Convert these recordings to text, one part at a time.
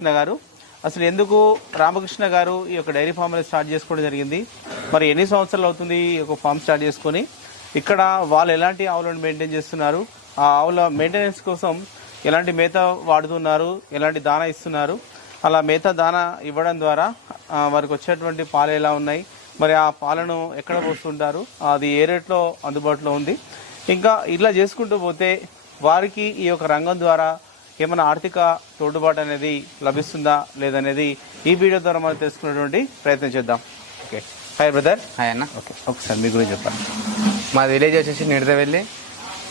కృష్ణ గారు అసలు ఎందుకు రామకృష్ణ గారు ఈ యొక్క డైరీ ఫామ్ స్టార్ట్ చేసుకోవడం జరిగింది? మరి ఎన్ని సంవత్సరాలు అవుతుంది ఈ యొక్క ఫామ్ స్టార్ట్ చేసుకొని? ఇక్కడ వాళ్ళు ఎలాంటి ఆవులను మెయింటైన్ చేస్తున్నారు? ఆ ఆవుల మెయింటెనెన్స్ కోసం ఎలాంటి మేత వాడుతున్నారు? ఎలాంటి దానా ఇస్తున్నారు? అలా మేత దానా ఇవ్వడం ద్వారా వారికి వచ్చేటువంటి పాలు ఎలా ఉన్నాయి? మరి ఆ పాలను ఎక్కడ పోస్తుంటారు? అది ఏ రేట్లో అందుబాటులో ఉంది? ఇంకా ఇలా చేసుకుంటూ పోతే వారికి ఈ యొక్క రంగం ద్వారా ఏమైనా ఆర్థిక తోడుబాటు అనేది లభిస్తుందా లేదనేది ఈ వీడియో ద్వారా మనం తెలుసుకునేటువంటి ప్రయత్నం చేద్దాం. Okay, hi brother. హాయ్ అన్న. ఓకే, ఒకసారి మీ గురించి చెప్పండి. మా విలేజ్ వచ్చేసి నిడదవెల్లి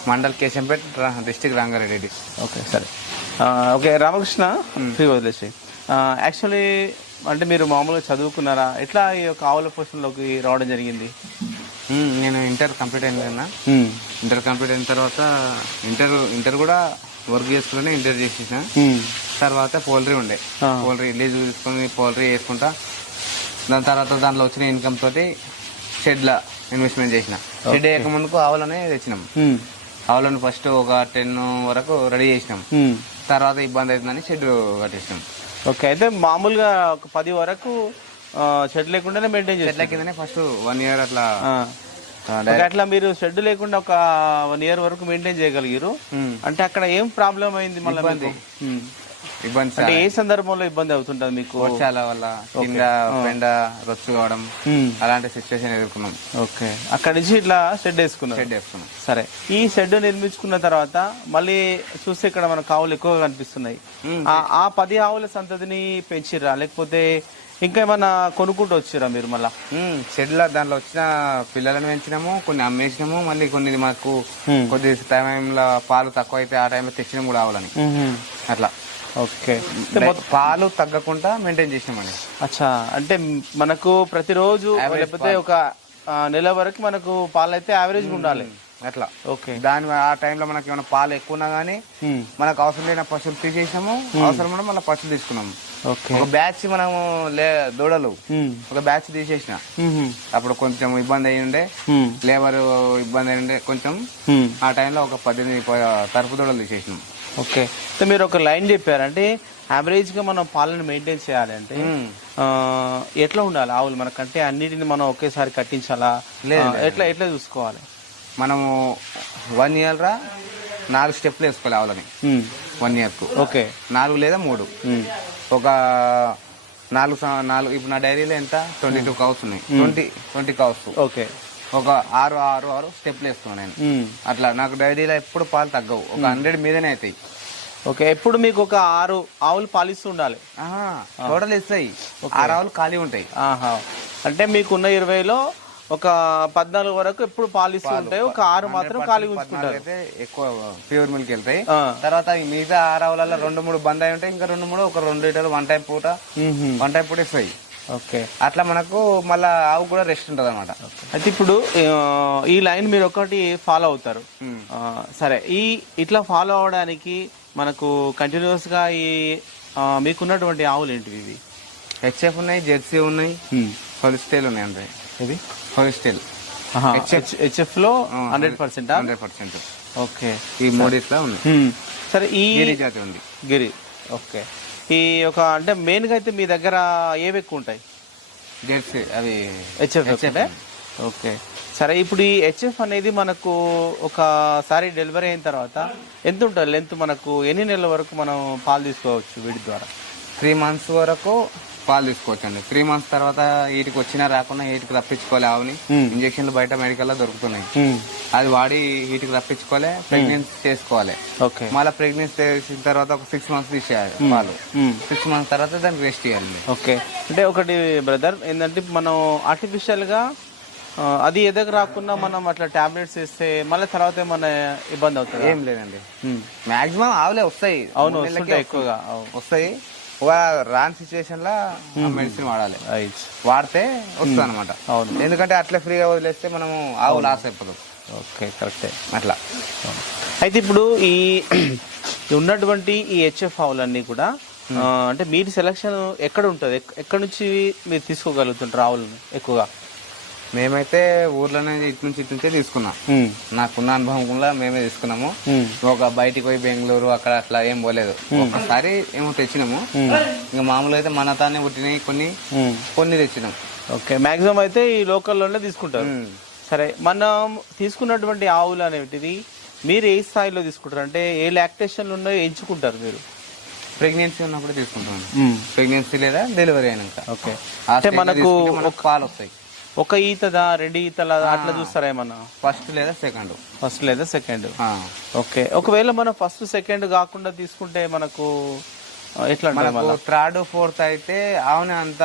మండల్ కేశంపేట్ డిస్టిక్ రంగారెడ్డి. ఓకే, సరే. ఓకే, రామకృష్ణ ఫ్రీ వదిలేసి యాక్చువల్లీ అంటే మీరు మామూలుగా చదువుకున్నారా? ఎట్లా ఈ యొక్క ఆవుల పోషణలోకి రావడం జరిగింది? నేను ఇంటర్ కంప్లీట్ అయింది అన్న. ఇంటర్ కంప్లీట్ అయిన తర్వాత ఇంటర్ కూడా వర్క్ చేసుకుని ఇంటర్ చేసేసిన తర్వాత పోల్ట్రీ ఉండే. పోల్ట్రీ లీజ్ తీసుకుని పోల్ట్రీ వేసుకుంటా దాని తర్వాత దాంట్లో వచ్చిన ఇన్కమ్ తోటి షెడ్లా ఇన్వెస్ట్మెంట్ చేసిన. షెడ్ వేయక ముందుకు ఆవులనే తెచ్చినాం. ఆవులను ఫస్ట్ ఒక 10 వరకు రెడీ చేసినాం. తర్వాత ఇబ్బంది అవుతుందని షెడ్ కట్టేసినాం. ఓకే, అయితే మామూలుగా ఒక 10 వరకు షెడ్ లేకుండానే మెయింటైన్ చేసి షెడ్ల కిందనే ఫస్ట్ 1 year అట్లా అట్లా మీరు షెడ్ లేకుండా ఒక 1 year వరకు మెయింటైన్ చేయగలిగారు. అంటే అక్కడ ఏం ప్రాబ్లం అయింది? మళ్ళీ ఇబ్బంది అంటే ఏ సందర్భంలో ఇబ్బంది అవుతుంటది మీకు? వర్షాల వల్ల కింద పెండ రొచ్చు కావడం అలాంటి సిచ్యువేషన్ ఎదుర్కొన్నాం. ఓకే, అక్కడి నుంచి ఇట్లా షెడ్ వేసుకున్నాం. సరే, ఈ షెడ్ నిర్మించుకున్న తర్వాత మళ్ళీ చూస్తే ఇక్కడ మన ఆవులు ఎక్కువగా కనిపిస్తున్నాయి. ఆ 10 ఆవుల సంతతిని పెంచిర్రా లేకపోతే ఇంకా ఏమన్నా కొనుక్కుంటూ వచ్చిరా మీరు? మళ్ళా షెడ్లో దాంట్లో వచ్చిన పిల్లలను పెంచినాము, కొన్ని అమ్మేసినాము, మళ్ళీ కొన్ని మాకు కొద్ది టైంలో పాలు తక్కువ అయితే ఆ టైంలో తెచ్చినాము కూడా ఆవులని. అట్లా ఓకే, పాలు తగ్గకుండా మెయింటైన్ చేసినామండి. అచ్చా, అంటే మనకు ప్రతిరోజు లేకపోతే ఒక నెల వరకు మనకు పాలు అయితే యావరేజ్ ఉండాలి అట్లా. ఓకే, దాని ఆ టైంలో మనకి ఏమైనా పాలు ఎక్కువ ఉన్నా గానీ మనకు అవసరం లేని పశువులు తీసేసాము, అవసరం కూడా మళ్ళీ పశువులు తీసుకున్నాము. ఒక బ్యాచ్ మనము దూడలు ఒక బ్యాచ్ తీసేసిన. అప్పుడు కొంచెం ఇబ్బంది అయి ఉండే, లేబర్ ఇబ్బంది అయి ఉండే కొంచెం. ఆ టైంలో ఒక 18 తరపు దూడలు తీసేసినాం. ఓకే, మీరు ఒక లైన్ చెప్పారంటే యావరేజ్ గా మనం పాలను మెయింటైన్ చేయాలి అంటే ఎట్లా ఉండాలి ఆవులు మనకంటే? అన్నిటిని మనం ఒకేసారి కట్టించాలా? ఎట్లా చూసుకోవాలి? మనము 1 year 4 స్టెప్లు వేసుకోవాలి ఆవులని. 1 year కు ఓకే 4 లేదా 3. ఒక 4 ఇప్పుడు నా డైరీలో ఎంత 22 కౌస్ ఉన్నాయి. 20 కౌస్. ఓకే, ఒక 6 స్టెప్లు వేసుకున్నాను నేను. అట్లా నాకు డైరీలో ఎప్పుడు పాలు తగ్గవు, ఒక 100 మీదనే అవుతాయి. ఓకే, ఎప్పుడు మీకు ఒక 6 ఆవులు పాలిస్తూ ఉండాలి. టోటల్ ఇస్తాయి, 6 ఆవులు ఖాళీ ఉంటాయి. అంటే మీకున్న 20లో ఒక 14 వరకు ఎప్పుడు పాలిస్తూ ఉంటాయి, ఒక 6 మాత్రం ఖాళీ ఉంచుకుంటారు. అయితే ఎక్కువ ప్యూర్ మిల్క్ వెళ్తాయి. తర్వాత మిగతా 6 ఆవులలో 2-3 బంద్ అయి ఉంటాయి. ఇంకా 2-3 ఒక 2 లీటర్లు వన్ టైం పూట ఇస్తాయి. ఓకే, అట్లా మనకు మళ్ళా ఆవు కూడా రెస్ట్ ఉంటది అనమాట. అయితే ఇప్పుడు ఈ లైన్ మీరు ఒకటి ఫాలో అవుతారు. సరే, ఇట్లా ఫాలో అవడానికి మనకు కంటిన్యూస్ గా ఈ మీకున్నటువంటి ఆవులు ఏంటివి? ఇవి హెచ్ఎఫ్ ఉన్నాయి, జెర్సీ ఉన్నాయి, హోలిస్టైల్ ఉన్నాయి. అంటే ఇది హోలిస్టైల్ హెచ్ఎఫ్ లో 100%. ఓకే, ఈ మూడిట్లో ఉన్నాయి. సరే, ఈ గిరి జాతి ఉంది. గిరి. ఓకే, ఈ ఒక అంటే మెయిన్ గా అయితే మీ దగ్గర ఏవి ఎక్కువ ఉంటాయి? జెర్సీ, అవి హెచ్ఎఫ్. ఓకే, సరే, ఇప్పుడు ఈ హెచ్ఎఫ్ అనేది మనకు ఒకసారి డెలివరీ అయిన తర్వాత ఎంత ఉంటుంది లెంత్? మనకు ఎన్ని నెలల వరకు మనం పాలు తీసుకోవచ్చు వీటి ద్వారా? 3 months వరకు పాలు తీసుకోవచ్చు అండి. 3 months తర్వాత వీటికి వచ్చినా రాకుండా వీటికి రప్పించుకోవాలి ఆవుని. ఇంజక్షన్లు బయట మెడికల్ లో దొరుకుతున్నాయి, అది వాడి వీటికి రప్పించుకోవాలి. ప్రెగ్నెన్సీ చేసుకోవాలి. ఓకే, మళ్ళీ ప్రెగ్నెన్సీ చేసిన తర్వాత ఒక 6 months తీసేయాలి పాలు. 6 months తర్వాత దానికి రెస్ట్ చేయాలి. ఓకే, అంటే ఒకటి బ్రదర్ ఏంటంటే మనం ఆర్టిఫిషియల్ గా అది ఎదగ రాకుండా మనం అట్లా టాబ్లెట్స్ ఇస్తే మళ్ళీ తర్వాత ఏమన్నా ఇబ్బంది అవుతుంది? ఏం లేదండి, మాక్సిమం ఆవులే వస్తాయి. అవును, ఎక్కువగా వస్తాయి. రాని సిచ్యువేషన్ లా మెడిసిన్ వాడాలి, వాడితే వస్తుంది అనమాట. అవును, ఎందుకంటే అట్లా ఫ్రీగా వదిలేస్తే మనము ఆవు లాస్ అయిపోతుంది. ఓకే, కరెక్టే. అట్లా అయితే ఇప్పుడు ఈ ఉన్నటువంటి ఈ హెచ్ఎఫ్ ఆవులన్నీ కూడా అంటే మీరు సెలక్షన్ ఎక్కడ ఉంటుంది? ఎక్కడ నుంచి మీరు తీసుకోగలుగుతుంటారు ఆవులను ఎక్కువగా? మేమైతే ఊర్లోనే ఇటు నుంచే తీసుకున్నాం. నాకున్న అనుభవం మేమే తీసుకున్నాము. ఒక బయటికి పోయి బెంగళూరు అక్కడ అట్లా ఏం పోలేదు. ఒకసారి ఏమో తెచ్చినాము. ఇంకా మామూలుగా అయితే మన తానే పుట్టినవి కొన్ని తెచ్చినాం. ఓకే, మాక్సిమం అయితే ఈ లోకల్లోనే తీసుకుంటారు. సరే, మనం తీసుకున్నటువంటి ఆవులు అనేటివి మీరు ఏ స్థాయిలో తీసుకుంటారు? అంటే ఏ లాక్టేషన్లు ఉన్నాయో ఎంచుకుంటారు మీరు? ప్రెగ్నెన్సీ ఉన్నప్పుడు తీసుకుంటాం. ప్రెగ్నెన్సీ లేదా డెలివరీ అయినాక. ఓకే, అంటే మనకు పాలు వస్తాయి. ఒక ఈతదా, 2 ఈతల అట్లా చూస్తారా ఏమన్నా? ఫస్ట్ లేదా సెకండ్. ఓకే, ఒకవేళ మనం ఫస్ట్ సెకండ్ కాకుండా తీసుకుంటే మనకు ఎట్లా? థర్డ్ ఫోర్త్ అయితే ఆవుని అంత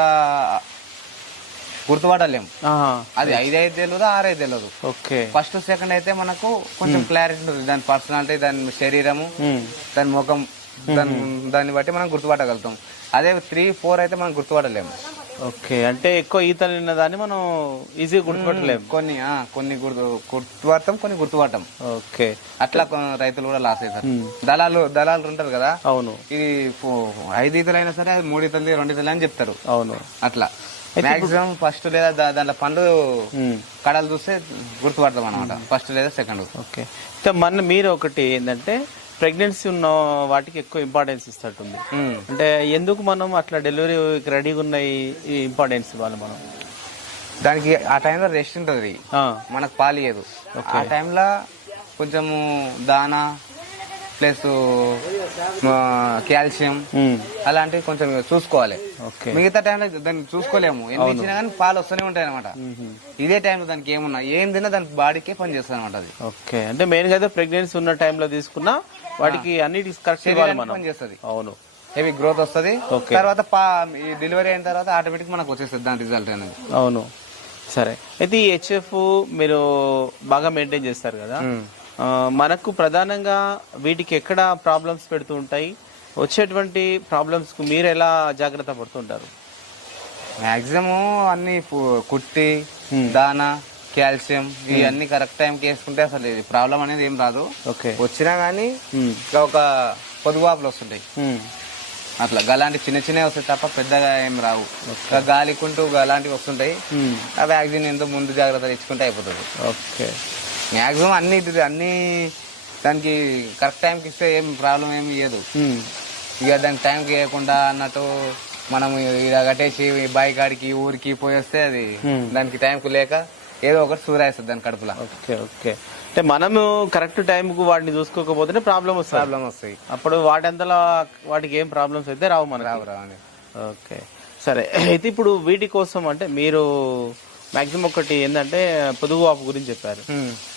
గుర్తుపడలేము. అది 5 తెలియదు, 6 తెలియదు. ఓకే, ఫస్ట్ సెకండ్ అయితే మనకు కొంచెం క్లారిటీ ఉంటుంది. దాని పర్సనాలిటీ, దాని శరీరము, దాని ముఖం, దాన్ని బట్టి మనం గుర్తుపట్టగలుగుతాం. అదే 3, 4 అయితే మనం గుర్తుపడలేము. ఓకే, అంటే ఎక్కువ ఈతలు ఉన్నదాన్ని మనం ఈజీగా గుర్తుపట్టలేము. కొన్ని గుర్తుపడతాం, కొన్ని గుర్తుపడతాం. ఓకే, అట్లా రైతులు కూడా లాస్ అవుతారు. దళాలు ఉంటారు కదా. అవును, ఇది 5 ఈతలు అయినా సరే అది 3 ఈతలు 2 ఈతలు అని చెప్తారు. అవును, అట్లా మాక్సిమం ఫస్ట్ లేదా దాంట్లో పండు కడలు చూస్తే గుర్తుపడతాం అనమాట, ఫస్ట్ లేదా సెకండ్. ఓకే, మీరు ఒకటి ఏంటంటే ప్రెగ్నెన్సీ ఉన్న వాటికి ఎక్కువ ఇంపార్టెన్స్ ఇస్తట్టుంది. అంటే ఎందుకు మనం అట్లా డెలివరీ రెడీగా ఉన్న ఇంపార్టెన్స్ ఇవ్వాలి మనం? దానికి ఆ టైంలో రెస్ట్ ఉంటుంది, మనకు పాలు ఇయ్యదు. ఆ టైంలో కొంచెము దానా ప్లస్ కాల్షియం అలాంటివి కొంచెం చూసుకోవాలి. మిగతా టైంలో దాన్ని చూసుకోలేము. ఎన్ని ఇచ్చినా కానీ పాలు వస్తూనే ఉంటాయి అనమాట. ఇదే టైంలో దానికి ఏమున్నా ఏం తిన్నా దానికి బాడీకే పని చేస్తుంది అనమాట అది. ఓకే, అంటే మెయిన్ గా అయితే ప్రెగ్నెన్సీ ఉన్న టైంలో తీసుకున్నా వాటికి అన్నిటికి కరెక్ట్ పని చేస్తుంది. అవును, హెవీ గ్రోత్ వస్తుంది. తర్వాత డెలివరీ అయిన తర్వాత ఆటోమేటిక్ మనకు వచ్చేస్తుంది దాని రిజల్ట్ అనేది. అవును, సరే. అయితే ఈ హెచ్ఎఫ్ మీరు బాగా మెయింటైన్ చేస్తారు కదా, మనకు ప్రధానంగా వీటికి ఎక్కడ ప్రాబ్లమ్స్ పెడుతూ ఉంటాయి? వచ్చేటువంటి ప్రాబ్లమ్స్ కు మీరు ఎలా జాగ్రత్త పడుతుంటారు? మాక్సిమం అన్ని కుట్టి, దానా, కాల్షియం ఇవన్నీ కరెక్ట్ టైంకి వేసుకుంటే అసలు ప్రాబ్లం అనేది ఏం రాదు. వచ్చినా గానీ ఒక పొదుగువాపులు వస్తుంటాయి. అట్లా అలాంటి చిన్నవి వస్తాయి తప్ప పెద్దగా ఏం రావు. గాలికుంటూ అలాంటివి వస్తుంటాయి. ఆ వ్యాక్సిన్ ఎంతో ముందు జాగ్రత్తలు ఇచ్చుకుంటే అయిపోతుంది. ఓకే, మాక్సిమం అన్ని దానికి కరెక్ట్ టైంకి ఇస్తే ఏం ప్రాబ్లం ఏమి లేదు. ఇక దానికి టైంకి వేయకుండా అన్నట్టు మనం ఇలా కట్టేసి బాయి కాడికి ఊరికి పోయేస్తే అది దానికి టైంకు లేక ఏదో ఒకటి సూరాయిస్తుంది దాని కడుపులో. ఓకే, ఓకే, అంటే మనము కరెక్ట్ టైంకు వాటిని చూసుకోకపోతేనే ప్రాబ్లం వస్తాయి. అప్పుడు వాటికి ఏం ప్రాబ్లమ్స్ అయితే రావు మనకు. రావు. ఓకే, సరే. అయితే ఇప్పుడు వీటి కోసం అంటే మీరు మాక్సిమం ఒకటి ఏంటంటే పొదుగు వాపు గురించి చెప్పారు.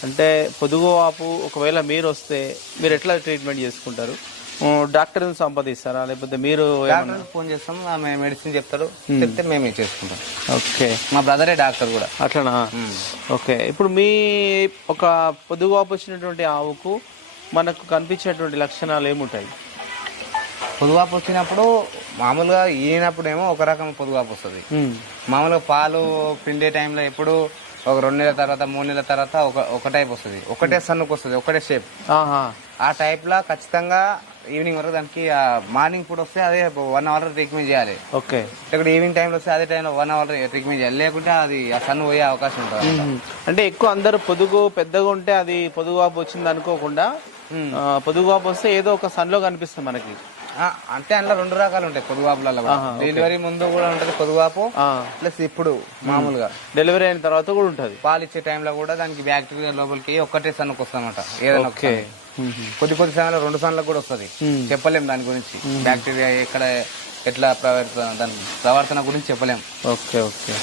అంటే పొదుగు వాపు ఒకవేళ మీరు వస్తే మీరు ఎట్లా ట్రీట్మెంట్ చేసుకుంటారు? డాక్టర్ సంపాదిస్తారా లేకపోతే మీరు ఫోన్ చేస్తాం, మెడిసిన్ చెప్తారు, చెప్తే మేము చేసుకుంటాం. ఓకే, మా బ్రదరే డాక్టర్ కూడా. అట్లనా? ఓకే, ఇప్పుడు మీ ఒక పొదుగు వాపు వచ్చినటువంటి ఆవుకు మనకు కనిపించేటువంటి లక్షణాలు ఏముంటాయి? పొదువాపు వచ్చినప్పుడు మామూలుగా ఈనప్పుడేమో ఒక రకం పొదువాపు వస్తుంది. మామూలుగా పాలు పిండే టైంలో ఎప్పుడు ఒక 2 నెలల తర్వాత 3 నెలల తర్వాత ఒక టైప్ వస్తుంది, ఒకటే సన్నుకు వస్తుంది, ఒకటే షేప్. ఆ టైప్ లా ఖచ్చితంగా ఈవినింగ్ వరకు దానికి మార్నింగ్ పూట వస్తే అదే 1 అవర్ ట్రీట్మెంట్ చేయాలి. ఓకే, ఇక్కడ ఈవినింగ్ టైంలో వస్తే అదే టైంలో 1 అవర్ ట్రీట్మెంట్ చేయాలి. లేకుంటే అది ఆ సన్ను పోయే అవకాశం ఉంటుంది. అంటే ఎక్కువ అందరు పొదుగు పెద్దగా ఉంటే అది పొదుగు వాపు వచ్చింది అనుకోకుండా పొదుగు వాపు వస్తే ఏదో ఒక సన్లో కనిపిస్తుంది మనకి. అంటే అందులో 2 రకాలు ఉంటాయి పొదుగువాపులలో. డెలివరీ ముందు కూడా ఉంటది పొదుగువాపు, ప్లస్ ఇప్పుడు మామూలుగా డెలివరీ అయిన తర్వాత కూడా ఉంటది. పాలు ఇచ్చే టైంలో కూడా దానికి బ్యాక్టీరియా లోపలికి ఒక్కటే సన్నుకు వస్తామట. ఏదైనా కొద్ది సమయంలో 2 సన్లకు కూడా వస్తుంది. చెప్పలేం దాని గురించి, బ్యాక్టీరియా ఎట్లా దాని ప్రవర్తన గురించి చెప్పలేం. Okay, okay.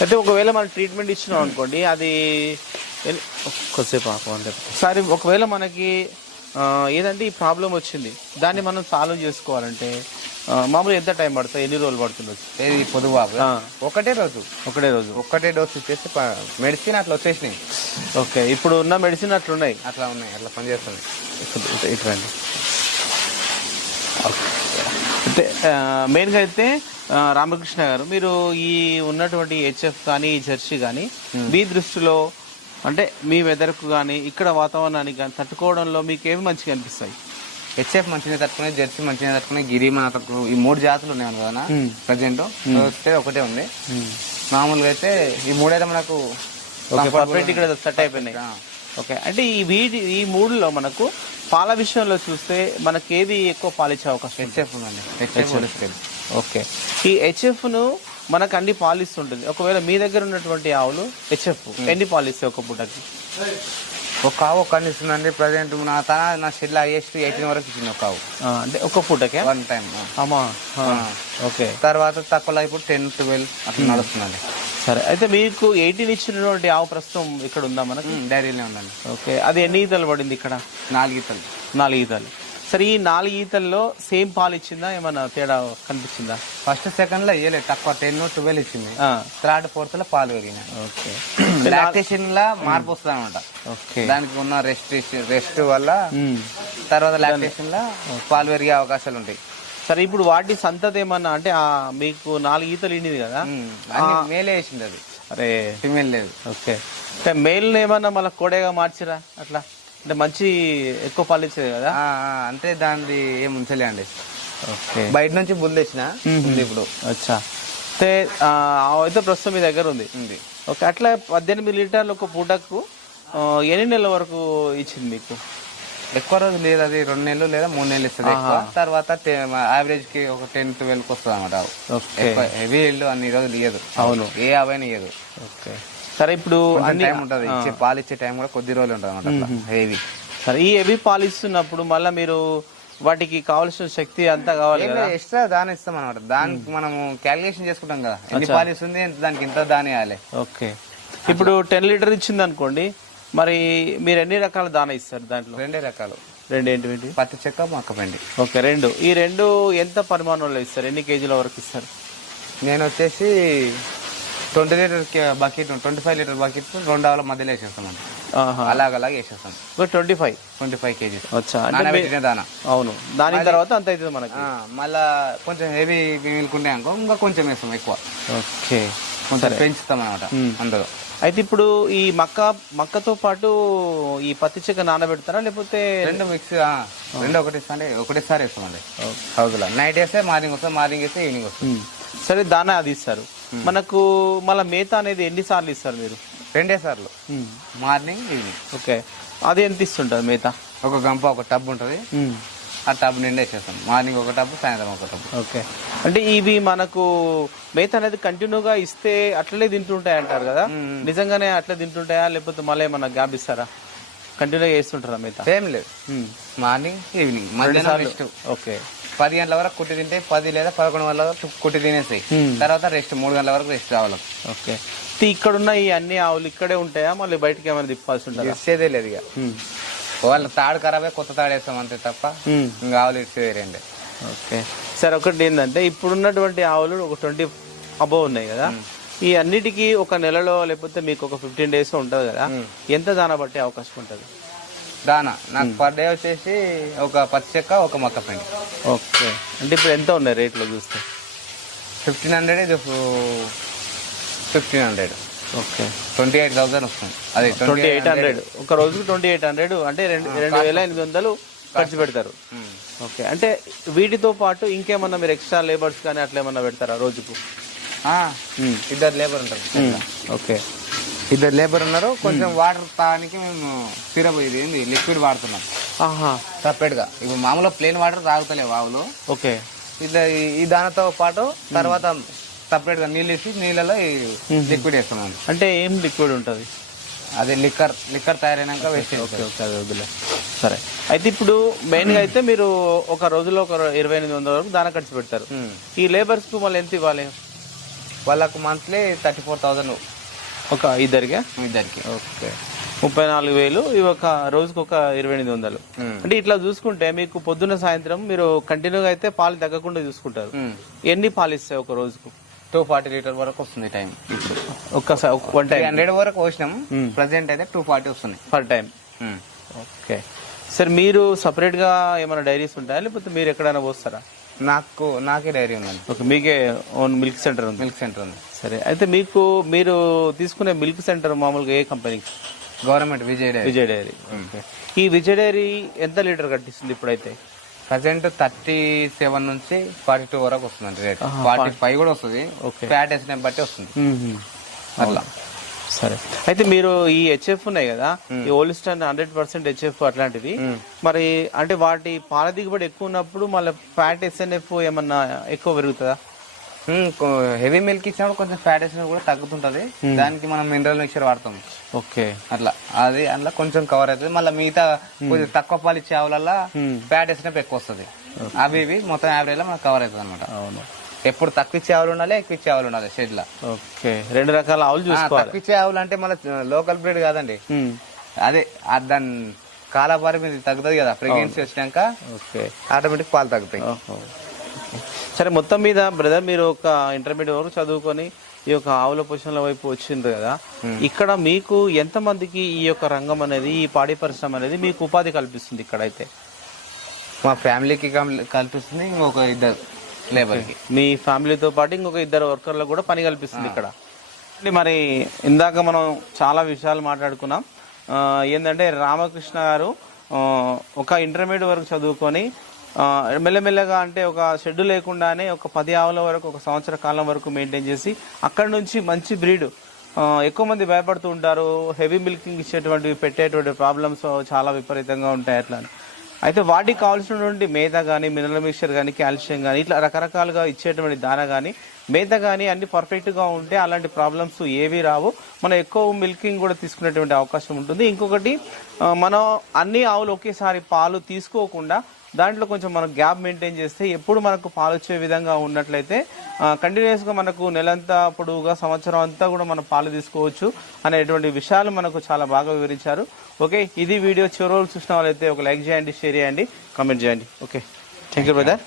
అయితే ఒకవేళ మనం ట్రీట్మెంట్ ఇచ్చినాం అనుకోండి, అది కొద్దిసేపు ఒకసారి ఒకవేళ మనకి ఏదంటే ఈ ప్రాబ్లం వచ్చింది, దాన్ని మనం సాల్వ్ చేసుకోవాలంటే మామూలు ఎంత టైం పడుతుంది? ఎన్ని రోజులు పడుతుంది? ఏది పొదుగువాపు? ఒకటే డోస్ ఇచ్చేసి మెడిసిన్ అట్లా వచ్చేసినాయి. ఓకే, ఇప్పుడు ఉన్న మెడిసిన్ అట్లున్నాయి, అట్లా పనిచేస్తుంది. ఇట్లండి. అంటే మెయిన్గా అయితే రామకృష్ణ గారు, మీరు ఈ ఉన్నటువంటి హెచ్ఎఫ్ కానీ జెర్సీ కానీ మీ దృష్టిలో అంటే మీ వెదర్కు కానీ ఇక్కడ వాతావరణానికి కానీ తట్టుకోవడంలో మీకు ఏమి మంచిగా అనిపిస్తాయి? హెచ్ఎఫ్ మంచిగా తట్టుకునే, జెర్సీ మంచిగా తట్టుకునే, గిరి మనకు ఈ 3 జాతులు ఉన్నాయి కదా ప్రజెంట్. వస్తే ఒకటే ఉంది. మామూలుగా అయితే ఈ మూడైతే మనకు పర్ఫెక్ట్ ఇక్కడ సెట్ అయిపోయినాయి. ఓకే, అంటే ఈ మూడులో మనకు పాల విషయంలో చూస్తే మనకి ఏది ఎక్కువ పాలిచ్చే అవకాశం? హెచ్ఎఫ్ ఉందండి. హెచ్ఎఫ్. ఓకే, ఈ హెచ్ఎఫ్ ను మనకు అన్ని పాలిస్తుంటుంది. ఒకవేళ మీ దగ్గర ఉన్నటువంటి ఆవులు హెచ్ఎఫ్ ఎన్ని పాలిస్తాయి ఒక పూటకి? ఒక ఆవు ఒక్కడిని ఇస్తుందండి ప్రజెంట్. నా షెడ్లో హైయెస్ట్ 18 వరకు ఇచ్చింది ఒక ఆవు. అంటే ఒక పూటకే? One time. అమ్మా, ఓకే. తర్వాత తక్కువలో ఇప్పుడు 10-12 అట్లా నడుస్తుందండి. సరే, అయితే మీకు 18 ఇచ్చినటువంటి ఆవు ప్రస్తుతం ఇక్కడ ఉందా మనకి? డైరీలో ఉందండి. ఓకే, అది ఎన్ని ఈతలు పడింది ఇక్కడ? 4 ఈతలు. 4 ఈతలు. సరే, ఈ 4 ఈతల్లో సేమ్ పాలు ఇచ్చిందా, ఏమన్నా తేడా కనిపించిందా? ఫస్ట్ సెకండ్ లో ఇయ్యలేదు, తక్కువ 10-12 ఇచ్చింది. థర్డ్ ఫోర్త్ లో పాలు పెరిగినాయి. ఓకే, లాక్టేషన్ లా మార్పు వస్తుంది అనమాట. ఓకే, దానికి ఉన్న రెస్ట్ వల్ల తర్వాత లాక్టేషన్ లా పాలు పెరిగే అవకాశాలు ఉంటాయి. సరే, ఇప్పుడు వాటి సంతతి ఏమన్నా అంటే మీకు 4 ఈతలు ఇండింది కదా, మేలే వేసింది అది. అరే, ఫిమేల్ లేదు. ఓకే, అంటే మేల్ ఏమన్నా మళ్ళీ కోడేగా మార్చిరా అట్లా? అంటే మంచి ఎక్కువ పాలు ఇచ్చేది కదా. అంటే దాన్ని ఏం ఉంచలే అండి. ఓకే, బయట నుంచి బుల్ తెచ్చిన ఇప్పుడు. అచ్చా, అయితే ప్రస్తుతం మీ దగ్గర ఉంది. ఓకే, అట్లా 18 లీటర్లు ఒక పూటకు ఎన్ని నెలల వరకు ఇచ్చింది మీకు? ఎక్కువ రోజు లేదు, అది 2 నెలలు లేదా 3 నెలలు ఇస్తుంది. తర్వాత యావరేజ్ కి ఒక 10-12 వస్తుంది అనమాట. హెవీ ఇల్లు అన్ని రోజులు ఇయ్యదు. అవును, ఏ అవైనా ఇయ్యదు. ఓకే, సరే, ఇప్పుడు అన్ని టైం ఉంటుంది, పాలు ఇచ్చే టైం కూడా కొద్ది రోజులు ఉంటుంది అనమాట హెవీ. సరే, ఈ హెవీ పాలు ఇస్తున్నప్పుడు మళ్ళీ మీరు వాటికి కావాల్సిన శక్తి అంతా కావాలి కదా, ఎక్స్ట్రా దాని ఇస్తాం అనమాట. దానికి మనము క్యాలిక్యులేషన్ చేసుకుంటాం కదా, ఎన్ని పాలు ఇస్తుంది, దానికి ఇంత దాని వేయాలి. ఓకే, ఇప్పుడు 10 లీటర్ ఇచ్చింది అనుకోండి, మరి మీరు ఎన్ని రకాల దాన ఇస్తారు దాంట్లో? 2 రకాలు. 2 ఏంటి? పత్తి చెక్క, మక్కపిండి. ఓకే, 2. ఈ 2 ఎంత పరిమాణంలో ఇస్తారు? ఎన్ని కేజీల వరకు ఇస్తారు? నేను వచ్చేసి 20 లీటర్ బకెట్, 25 లీటర్ బకెట్ 2 ఆవుల మధ్యలో వేసేస్తామండి. అలాగ వేసేస్తాం. 25 కేజీస్. దానా. అవును, దాని తర్వాత అంత అవుతుంది మనకి. మళ్ళా కొంచెం హెవీ మిగులుకుంటే అనుకో ఇంకా కొంచెం వేస్తాం ఎక్కువ. ఓకే, కొంచెం పెంచుతాం అనమాట అందులో. అయితే ఇప్పుడు ఈ మక్కతో పాటు ఈ పత్తి చెక్క నానబెడతారా, లేకపోతే 2 మిక్స్? 2 ఒకటేసారి వేస్తామండి హౌస్లో. నైట్ వేస్తే మార్నింగ్ వస్తుంది, మార్నింగ్ వేస్తే ఈవినింగ్ వస్తుంది. సరే, దానా అది ఇస్తారు మనకు. మళ్ళీ మేత అనేది ఎన్ని సార్లు ఇస్తారు మీరు? 2 సార్లు, మార్నింగ్ ఈవినింగ్. ఓకే, అది ఎంత ఇస్తుంటారు మేత? ఒక గంప, ఒక టబ్ ఉంటుంది, ఆ టబ్ నిండా వేసేస్తాం. మార్నింగ్ ఒక టబ్, సాయంత్రం ఒక టబ్. ఓకే, అంటే ఇవి మనకు మేత అనేది కంటిన్యూగా ఇస్తే అట్లనే తింటుంటాయి అంటారు కదా, నిజంగానే అట్లా తింటుంటాయా, లేకపోతే మళ్ళీ ఏమన్నా గ్యాప్ ఇస్తారా? కంటిన్యూగా వేస్తుంటారా మేత? ఏం లేదు, మార్నింగ్ ఈవినింగ్ మధ్యాహ్నం. ఓకే, 10 గంటల వరకు కుట్టి తింటే 10 లేదా 11 గంటల వరకు కుట్టి తినేస్తాయి. తర్వాత రెస్ట్ 3 గంటల వరకు రెస్ట్ కావాలి. ఓకే, ఇక్కడున్న ఈ అన్ని ఆవులు ఇక్కడే ఉంటాయా, మళ్ళీ బయటకి ఏమైనా తిప్పాల్సి ఉంటుంది? ఇచ్చేదే లేదు ఇక. వాళ్ళ తాడు ఖరాబే, కొత్త తాడు వేస్తాం అంతే తప్ప ఇంకా ఆవులు ఇచ్చేది రండి. ఓకే, సరే, ఒకటి ఏంటంటే ఇప్పుడున్నటువంటి ఆవులు ఒక 20 అబోవ్ ఉన్నాయి కదా, ఈ అన్నిటికీ ఒక నెలలో లేకపోతే మీకు ఒక 15 days ఉంటుంది కదా, ఎంత దానా పట్టే అవకాశం ఉంటుంది? దానా నాకు పర్ డే వచ్చేసి ఒక పత్తి చెక్క, ఒక మక్క పిండి. ఓకే, అంటే ఇప్పుడు ఎంత ఉన్నాయి రేట్లో చూస్తే? 1500, ఇది 1500. ఓకే, 28,000 వస్తుంది. అది 2800 ఒక రోజుకు 2800 అంటే 2,800 ఖర్చు పెడతారు. ఓకే, అంటే వీటితో పాటు ఇంకేమన్నా మీరు ఎక్స్ట్రా లేబర్స్ కానీ అట్లా ఏమన్నా పెడతారా రోజుకు? 2 లేబర్ ఉంటారు. ఓకే, 2 లేబర్ ఉన్నారు. కొంచెం వాటర్ తాగడానికి మేము సిరప్ ఇది ఏంది లిక్విడ్ వాడుతున్నాం సపరేట్ గా. ఇప్పుడు మామూలుగా ప్లేన్ వాటర్ తాగుతలేవు ఆవులు. ఓకే, ఇట్లా ఈ దానితో పాటు తర్వాత సపరేట్ గా నీళ్ళు వేసి నీళ్ళలో లిక్విడ్ వేస్తున్నాం. అంటే ఏం లిక్విడ్ ఉంటుంది? అదే లిక్కర్ తయారైనాక వేస్తే. సరే, అయితే ఇప్పుడు మెయిన్ గా అయితే మీరు ఒక రోజులో ఒక 2,800 వరకు దానా ఖర్చు పెడతారు. ఈ లేబర్స్ కు మళ్ళీ ఎంత ఇవ్వాలి? వాళ్ళకు మంత్లీ 34,000 ఒక ఇద్దరికి. ఓకే, 34,000. ఇవి ఒక రోజుకు ఒక 2,800. అంటే ఇట్లా చూసుకుంటే మీకు పొద్దున్న సాయంత్రం మీరు కంటిన్యూగా అయితే పాలు తగ్గకుండా చూసుకుంటారు. ఎన్ని పాలు ఇస్తాయి ఒక రోజుకు? 240 లీటర్ వరకు వస్తుంది టైం. ఇప్పుడు ఒక్కసారి 100 వరకు వచ్చినాం. ప్రెసెంట్ అయితే 240 వస్తున్నాయి పర్ టైం. ఓకే, సరే, మీరు సపరేట్ గా ఏమైనా డైరీస్ ఉంటాయా, లేకపోతే మీరు ఎక్కడైనా పోస్తారా? నాకే డైరీ ఉందండి. ఓకే, మీకే ఓన్ మిల్క్ సెంటర్ ఉంది? మిల్క్ సెంటర్ ఉంది. సరే, అయితే మీరు తీసుకునే మిల్క్ సెంటర్ మామూలుగా ఏ కంపెనీకి? Government Vijay dairy. ఓకే, ఈ విజయ్ డైరీ ఎంత లీటర్ కట్టిస్తుంది ఇప్పుడైతే? ప్రజెంట్ 37 నుంచి 42 వరకు వస్తుంది రేట్. 45 కూడా వస్తుంది, ఫ్యాట్ వేసిన బట్టి వస్తుంది అట్లా. సరే, అయితే మీరు ఈ హెచ్ఎఫ్ ఉన్నాయి కదా, ఈ హోలిస్టన్ 100% హెచ్ఎఫ్ అట్లాంటిది, మరి అంటే వాటి పాల దిగుబడి ఎక్కువ ఉన్నప్పుడు మళ్ళీ ఫ్యాట్ ఎస్ఎన్ఎఫ్ ఏమన్నా ఎక్కువ పెరుగుతుందా? హెవీ మిల్క్ ఇచ్చినప్పుడు కొంచెం ఫ్యాట్ వేసిన కూడా తగ్గుతుంటది, దానికి మనం మినరల్ మిక్చర్ వాడతాం. ఓకే, అట్లా అది అందులో కొంచెం కవర్ అవుతుంది. మళ్ళీ మిగతా కొంచెం తక్కువ పాలు ఇచ్చే ఆవులల్లో ఫ్యాట్ వేసినప్పుడు ఎక్కువ వస్తుంది. అవి ఇవి మొత్తం యావరేజ్ లో మనకు కవర్ అవుతుంది అనమాట. అవును, ఎప్పుడు తక్కువ ఇచ్చే ఆవులు ఉండాలి, ఎక్కువ ఇచ్చే ఆవులు ఉండాలి షెడ్ లో. ఓకే, 2 రకాల ఆవులు చూసుకోవాలి. తక్కువ ఇచ్చే ఆవులు అంటే మళ్ళీ లోకల్ బ్రీడ్ కాదండి, అదే దాని కాలపారి మీద తగ్గుతుంది కదా, ప్రెగ్నెన్సీ వచ్చినాక ఆటోమేటిక్ పాలు తగ్గుతాయి. సరే, మొత్తం మీద బ్రదర్ మీరు ఒక ఇంటర్మీడియట్ వరకు చదువుకొని ఈ యొక్క ఆవుల పొజిషన్ల వైపు వచ్చింది కదా, ఇక్కడ మీకు ఎంత మందికి ఈ యొక్క రంగం అనేది, ఈ పాడి పరిశ్రమ అనేది మీకు ఉపాధి కల్పిస్తుంది? ఇక్కడైతే మా ఫ్యామిలీకి కల్పిస్తుంది, ఇంకొక 2 లేబర్కి. మీ ఫ్యామిలీతో పాటు ఇంకొక 2 వర్కర్లకు కూడా పని కల్పిస్తుంది ఇక్కడ. మరి ఇందాక మనం చాలా విషయాలు మాట్లాడుకున్నాం. ఏంటంటే రామకృష్ణ గారు ఒక ఇంటర్మీడియట్ వరకు చదువుకొని మెల్లమెల్లగా, అంటే ఒక షెడ్ లేకుండానే ఒక 10 ఆవుల వరకు 1 సంవత్సర కాలం వరకు మెయింటైన్ చేసి అక్కడ నుంచి మంచి బ్రీడ్. ఎక్కువ మంది భయపడుతూ ఉంటారు, హెవీ మిల్కింగ్ ఇచ్చేటువంటి పెట్టేటువంటి ప్రాబ్లమ్స్ చాలా విపరీతంగా ఉంటాయి అట్లా. అయితే వాటికి కావాల్సినటువంటి మేత కానీ, మినరల్ మిక్చర్ కానీ, కాల్షియం కానీ, ఇట్లా రకరకాలుగా ఇచ్చేటువంటి దాన కానీ, మేత కానీ అన్ని పర్ఫెక్ట్గా ఉంటే అలాంటి ప్రాబ్లమ్స్ ఏవి రావు. మనం ఎక్కువ మిల్కింగ్ కూడా తీసుకునేటువంటి అవకాశం ఉంటుంది. ఇంకొకటి, మనం అన్ని ఆవులు ఒకేసారి పాలు తీసుకోకుండా దాంట్లో కొంచెం మనం గ్యాప్ మెయింటైన్ చేస్తే ఎప్పుడు మనకు పాలు వచ్చే విధంగా ఉన్నట్లయితే కంటిన్యూస్గా మనకు నెలంతా పొడుగుగా సంవత్సరం అంతా కూడా మనం పాలు తీసుకోవచ్చు అనేటువంటి విషయాలు మనకు చాలా బాగా వివరించారు. ఓకే, ఇది వీడియో చివరి చూసిన వాళ్ళైతే ఒక లైక్ చేయండి, షేర్ చేయండి, కామెంట్ చేయండి. Okay, thank you brother.